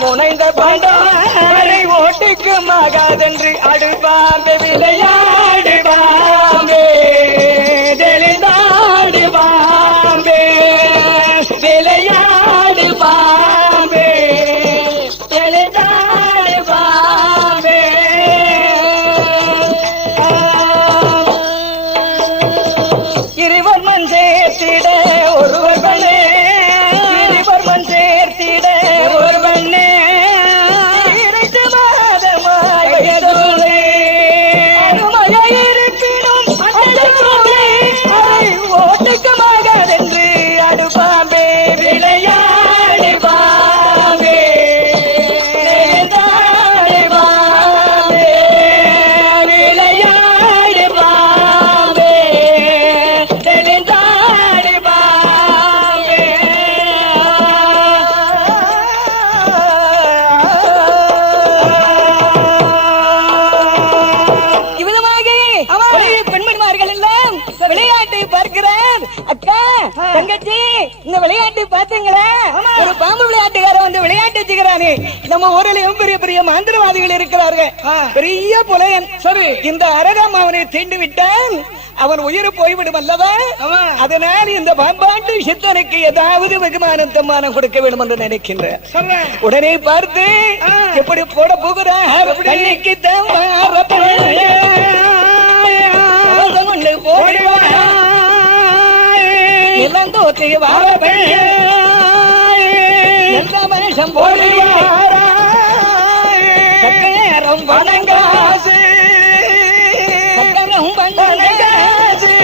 முனைந்த பாண்டை ஓட்டுக்கு மகாதென்று அடுப்பாம்பே விளையாடு பாம்பே தெளிந்தாடு பாம்பே விளையாடு பாம்பே தெளிந்தாடு பாம்பே இருவர் மஞ்சேத்திட ஒரு அக்கா தங்கச்சி இந்த விளையாட்டு பாத்தீங்களா? ஒரு பாம்பு விளையாட்டுக்காரன் வந்து விளையாட்டு வச்சுக்கிறானே. நம்ம ஊரிலும் பெரிய பெரிய மந்திரவாதிகள் இருக்கிறார்கள். பெரிய புலையன். சரி, இந்த அரகம் அவனை தீண்டு விட்டான், அவன் உயிர் போய்விடும் அல்லவா? அதனால் இந்த பாம்பாண்டு சித்தனுக்கு ஏதாவது வெகுமானம் தம்மானம் கொடுக்க வேண்டும் என்று நினைக்கின்றேன். உடனே பார்த்து எப்படி போட போகிறார்? கண்ணிக்கு இளந்தோத்தை வாழம் போடுவாரம் வணங்காசு சக்கரம் வணங்காசு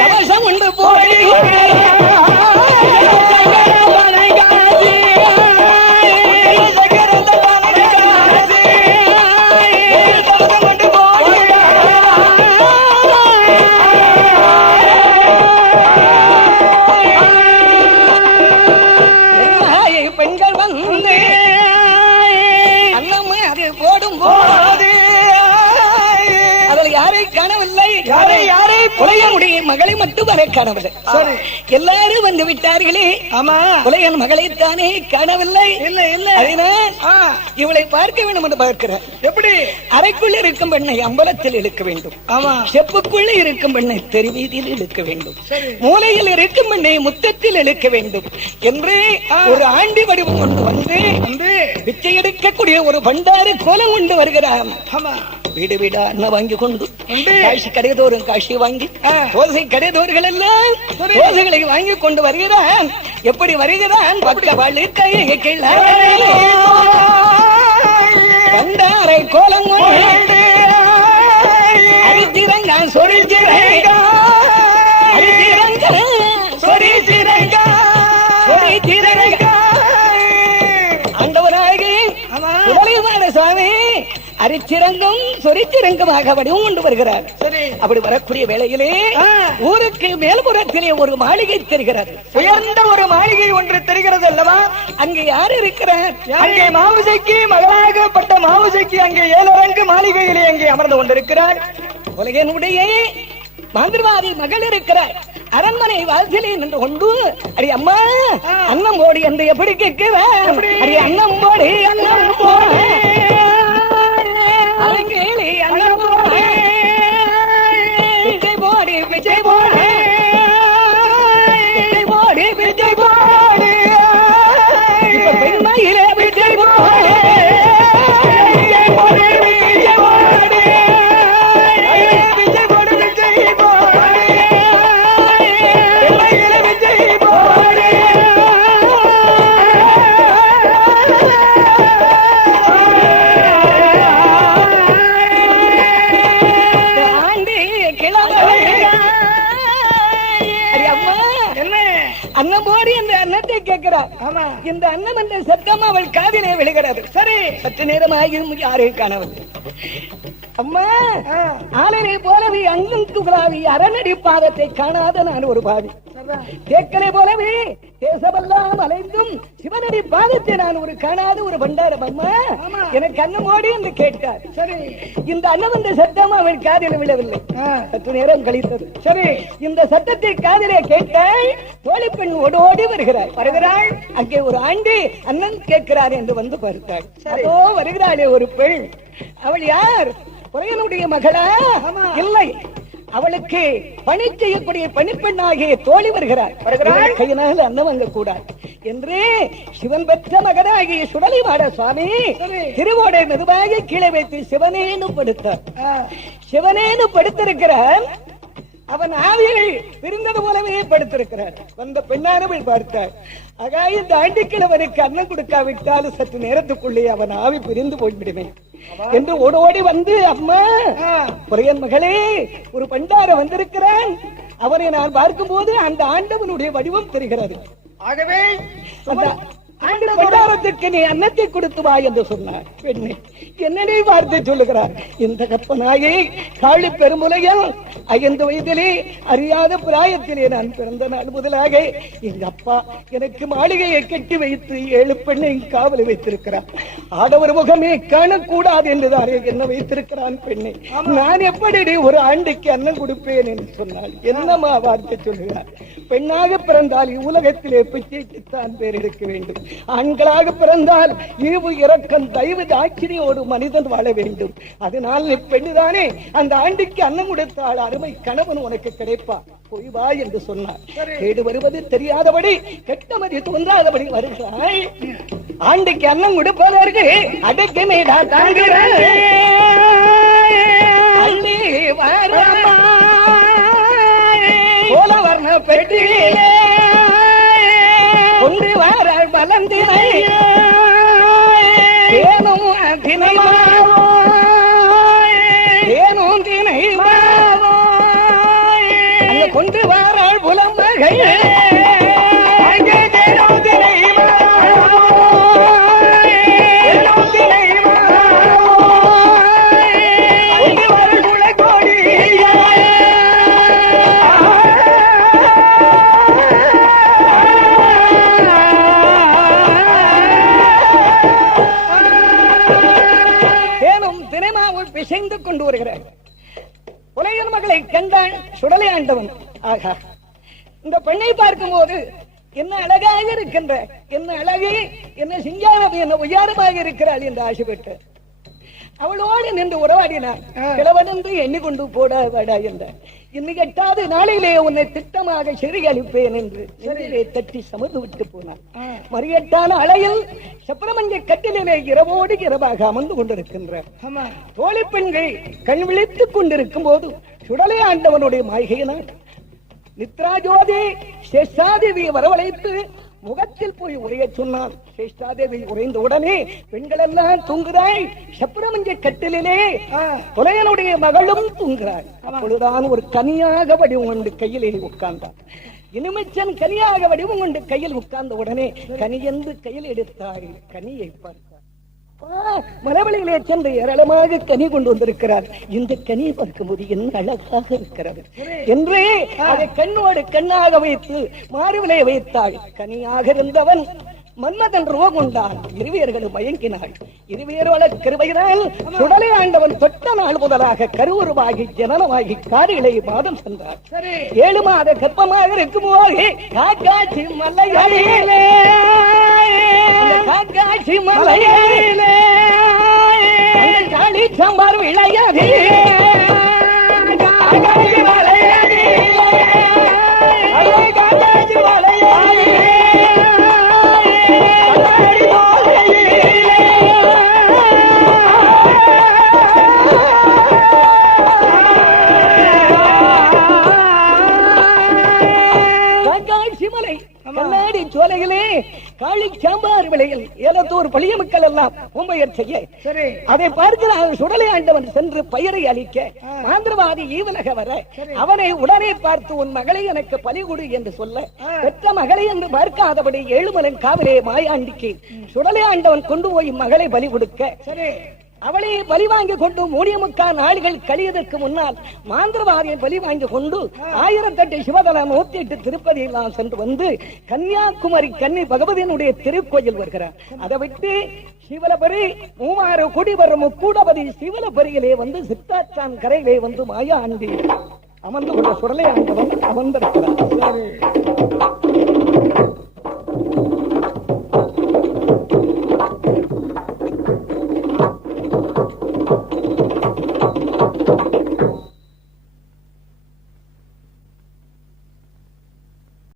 தவசம் உண்டு போடி மகளை மட்டும் வர காணவில்லை. எல்லாரும் வந்து விட்டார்களே. ஆமா, புலையன் மகளைத்தானே காணவில்லை. இல்ல இல்ல, இவளை பார்க்க வேண்டும் என்று பார்க்கிறார். எப்படி? அறைக்குள்ள இருக்கும் பெண்ணை அம்பலத்தில் இழுக்க வேண்டும். ஆமா, செப்புக்குள்ள இருக்கும் பெண்ணை தெருவீதியில் இழுக்க வேண்டும். மூலையில் இருக்கும் பெண்ணை முத்தத்தில் இழுக்க வேண்டும் என்று ஒரு ஆண்டி வடிவம் கொண்டு வந்து பிச்சை எடுக்கக்கூடிய ஒரு பண்டாறு கோலம் கொண்டு வருகிறார். வீடு வீடா அண்ணன் வாங்கி கொண்டு காட்சி கடைதோறும் காட்சி வாங்கி தோசை கடைதோர்கள் எல்லாம் தோசைகளை வாங்கி கொண்டு வருகிறான். எப்படி வருகிறான்? பக்க வாழை பண்டாரை கோலம் அரித்திரங்க சொரித்திரங்க சொரித்திரங்க சொரித்திரங்க ஆண்டவராகி சுவாமி அரிச்சிரங்கும் சொரிச்சிரங்கமாக வடிவம் கொண்டு வருகிறார். அப்படி வரக்கூடிய வேளையிலே ஊருக்கு மேல்புறத்திலே ஒரு மாளிகை தெரிகிறது. உயர்ந்த ஒரு மாளிகை ஒன்று தெரிகிறது அல்லவா? அங்கே யார் இருக்கிறார்? அங்கே மாவுசைக்கு மகளாகப்பட்ட மாவுசைக்கு அங்கே 7 அரங்கு மாளிகையிலே அங்கே அமர்ந்து கொண்டிருக்கிறார். உலகனுடைய மந்திரவாதி மகள் இருக்கிறார். அரண்மனை வாசலே நின்று கொண்டு அடி அம்மா அன்னம் போடி என்று எப்படி கேட்கிறார்? அடி அன்னம் போடி அன்னம் போடி விஜய் போடு விஜய் போடு இப்ப பெண்மையிலே விஜய் போடு விஜய் போடு விஜய் போடு விஜய் போடு விஜய் போடு பெண்மையிலே விஜய் போடு அன்னமோடி என்ற அன்னத்தை கேட்கிறார். இந்த அன்னம் என்ற சத்தம் அவள் காதிலே விழுகிறது. சரி, சற்று நேரமாகியும் யாரை காணவில்லை. அம்மா ஆலனை போலவே அங்கும் துகளாவி அரணடி பாதத்தை காணாத நான் ஒரு பாவி. தேக்கனை போலவே தேசமெல்லாம் அலைந்தும் சிவனடி பாதத்தை நான் ஒரு காணாத ஒரு பண்டாரம். அம்மா எனக்கு அன்னமோடி என்று கேட்டார். சரி, இந்த அன்னம் என்ற சத்தம் அவன் காதில் விழவில்லை. சற்று நேரம் கழித்தது. சரி, இந்த சத்தத்தை காதிலே கேட்டால் தோழி பெண் ஓடோடி வருகிறாள். அங்கே ஒரு ஆண்டி அண்ணன் கேட்கிறார் என்று வந்து பார்த்தாள். அதோ வருகிறாளே ஒரு பெண். அவள் யார்? புறையனுடைய மகளா? இல்லை, அவளுக்கு பணி செய்யக்கூடிய பணிப்பெண்ணாகிய தோழி வருகிறார். கையினால் அன்னம் வாங்க கூடாது என்று சிவன் பெற்ற மகனாகிய சுடலைவாட சுவாமி திருவோடை மெதுவாக கீழே வைத்து சிவனேனு படுத்தார். சிவனேனு படுத்திருக்கிறார். அவன் ஆவியை பிரிந்தது போலவே படுத்திருக்கிறார். வந்த பெண்ணானவள் பார்த்தார். ஆகா, இந்த ஆண்டிக்கிழவனுக்கு அன்னம் கொடுக்காவிட்டாலும் சற்று நேரத்துக்குள்ளே அவன் ஆவி பிரிந்து போய்விடுவேன் என்று ஓடோடி வந்து, அம்மா புறையன் மகளே, ஒரு பண்டார வந்திருக்கிறான். அவனை நான் பார்க்கும் போது அந்த ஆண்டவனுடைய வடிவம் தெரிகிறது. ஆகவே பண்டாரத்திற்கு நீ அன்னத்தை கொடுத்து வா என்று சொன்னார். பெண்ணே, என்னடே வார்த்தை சொல்லுகிறார்? இந்த கப்பனாகி காளி பெருமுலையில் 5 வயதிலே அறியாத பிராயத்திலே நான் பிறந்த நாள் முதலாக எங்க அப்பா எனக்கு மாளிகையை கட்டி வைத்து 7 பெண்ணை காவல் வைத்திருக்கிறார். ஆடவர் முகமே காணக்கூடாது என்றுதானே என்ன வைத்திருக்கிறான். பெண்ணை, நான் எப்படி ஒரு ஆண்டுக்கு அன்னம் கொடுப்பேன் என்று சொன்னால் என்னமா வார்த்தை சொல்லுகிறார்? பெண்ணாக பிறந்தால் உலகத்திலே பிச்சைக்குத்தான் பேர் இருக்க வேண்டும். ஆண்களாக பிறந்தால் ஈவு இரக்கம் தயவு தாட்சியோடு மனிதன் வாழ வேண்டும். அதனால் நீ பெண்ணுதானே, அந்த ஆண்டுக்கு அன்னம் கொடுத்தால் அருமை கணவன் உனக்கு கிடைப்பார். போய் வா என்று சொன்னார். கேடு வருவது தெரியாதபடி கெட்டமதி தோன்றாதபடி வருகிறாய். ஆண்டுக்கு அன்னம் கொடுப்பதற்கு அடக்கி மேடா தாங்கிறாய். போல வர்ண பெட்டியிலே கொண்டு வாராள் பலந்தினை ஏனும் தினைமாவோ ஏனும் தினைமாவோ கொண்டு வாராள் புலமகை பிசைந்து கொண்டு வருகிறார். புலையன் மகளை கண்டான் சுடலை ஆண்டவன். ஆகா, இந்த பெண்ணை பார்க்கும் போது என்ன அழகாக இருக்கின்ற, என்ன அழகே, என்ன சிங்காரம், என்ன உயரமாக இருக்கிறாள் என்று ஆசைப்பட்டு அவளோடு நின்று உறவாடினார். கிழவனென்று எண்ணிக்கொண்டு போடாதடா என்ற இன்னைக்கு 8வது நாளிலே உன்னை திட்டமாக சிறை அளிப்பேன் என்று சிறையிலே தட்டி சமர்ந்து விட்டு போனார். மறியட்டான அலையில் சப்ரமஞ்ச கட்டிலே இரவோடு இரவாக அமர்ந்து கொண்டிருக்கின்ற தோழி பெண்கள் கண் விழித்துக் கொண்டிருக்கும் போது சுடலை ஆண்டவனுடைய மாளிகையினார் நித்ராஜோதி சேஷாதேவியை வரவழைத்து முகத்தில் போய் உரைய சொன்னான். சேஷ்டாதேவி உரைந்த உடனே பெண்கள் எல்லாம் தூங்குறாய். சப்ரமஞ்ச கட்டிலே புலையனுடைய மகளும் தூங்குறாள். அப்பொழுதுதான் ஒரு கனியாக வடிவம் கொண்டு கையிலே உட்கார்ந்தார். இனிமைச்சன் கனியாக வடிவம் கொண்டு கையில் உட்கார்ந்த உடனே கனி என்று கையில் எடுத்தாள். கனியை பார்த்தார். மரவழியிலே சென்று ஏராளமாக கனி கொண்டு வந்திருக்கிறார். இந்த கனியை பார்க்கும்போது என்ன அழகாக இருக்கிறது என்று அதை கண்ணோடு கண்ணாக வைத்து மாறுவிலை வைத்தாள். கனியாக இருந்தவன் மன்மதன் ரோகம் கொண்டான். இருவேர்களும் மயங்கினாள். இருவேரோட கிருபையினால் சுடலை ஆண்டவன் தொட்ட நாள் முதலாக கருவுருவாகி ஜனனமாகி காடுகளை மாதம் சென்றார். 7 மாத கர்ப்பமாக இருக்கும் போது காக்காட்சி மலையிலே காக்காட்சி மலையிலே காளி சாம்பார் விளையாடி காக்காட்சி மலையாடி காக்காட்சி மலையாடி கண்ணாடி சோலையிலே காளி சாம்பார் விலையில் ஏலத்தூர் பழிய மக்கள் எல்லாம் மும்பையர் செய்ய அதை பார்க்கிறான். சுடலை ஆண்டவன் சென்று பயிரை அளிக்க மாந்திரவாதி ஈவலக வர அவனை உடனே பார்த்து உன் மகளை எனக்கு பலி கொடு என்று சொல்ல பெற்ற மகளை என்று பார்க்காதபடி ஏழுமலன் காவிலே மாயாண்டிக்கு சுடலை ஆண்டவன் கொண்டு போய் மகளை பலி கொடுக்க அவளை பலி வாங்கி கொண்டு 3 நாடுகள் கழியதற்கு முன்னால் மாந்திரவாதியை பலி வாங்கி கொண்டு 1008 சிவதலம் 108 திருப்பதி எல்லாம் சென்று வந்து கன்னியாகுமரி கன்னி பகவதியினுடைய திருக்கோயில் வருகிறார். அதை விட்டு சிவலபரி 3000 கோடி வரும் கூடபதி சிவலபரியிலே வந்து சித்தாச்சான் கரையிலே வந்து மாயா ஆண்டி அமர்ந்து கொண்ட சுடலை ஆண்டவன் அமர்ந்திருக்கிறார்.